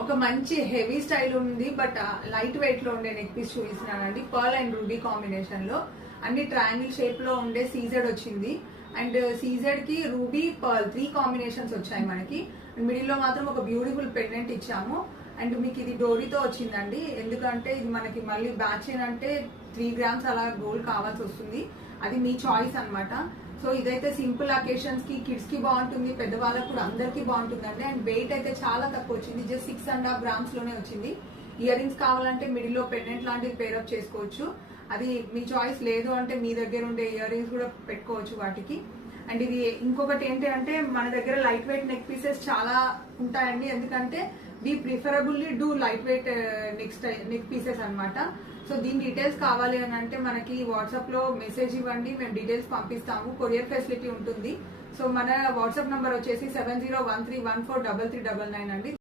ఒక మంచి heavy style ఉంది, బట్ లైట్ వెయిట్ లో ఉండే నెక్ పీస్ చూపిస్తున్నానండి. పర్ల్ అండ్ రూబీ కాంబినేషన్ లో అన్ని ట్రయాంగిల్ షేప్ లో ఉండే సీజెడ్ వచ్చింది. అండ్ సీజెడ్ కి రూబీ పర్ల్ 3 కాంబినేషన్స్ వచ్చాయి మనకి. మిడిల్ లో మాత్రం ఒక బ్యూటిఫుల్ పెండెంట్ ఇచ్చాము. అండ్ మీకు ఇది డోరీతో వచ్చిందండి, ఎందుకంటే ఇది మనకి మళ్ళీ బ్యాచ్ అంటే 3 గ్రామ్స్ అలా గోల్డ్ కావాల్సి వస్తుంది. అది మీ చాయిస్ అన్నమాట. సో ఇదైతే సింపుల్ అకేషన్స్ కి, కిడ్స్ కి బాగుంటుంది, పెద్దవాళ్ళకి కూడా అందరికి బాగుంటుందండి. అండ్ వెయిట్ అయితే చాలా తక్కువ వచ్చింది, జస్ట్ 6.5 గ్రామ్స్ లోనే వచ్చింది. ఇయర్ రింగ్స్ కావాలంటే మిడిల్ లో పెండెంట్ లాంటివి పేరప్ చేసుకోవచ్చు, అది మీ చాయిస్. లేదు అంటే మీ దగ్గర ఉండే ఇయర్ రింగ్స్ కూడా పెట్టుకోవచ్చు వాటికి. అండ్ ఇది ఇంకొకటి ఏంటి అంటే మన దగ్గర లైట్ వెయిట్ నెక్ పీసెస్ చాలా ఉంటాయండి, ఎందుకంటే we preferably do light weight neck pieces అన్నమాట. సో దీని డీటెయిల్స్ కావాలి అని అంటే మనకి వాట్సాప్ లో మెసేజ్ ఇవ్వండి, మేము డీటెయిల్స్ పంపిస్తాము. కొరియర్ ఫెసిలిటీ ఉంటుంది. సో మన వాట్సాప్ నంబర్ వచ్చేసి 7013143399 అండి.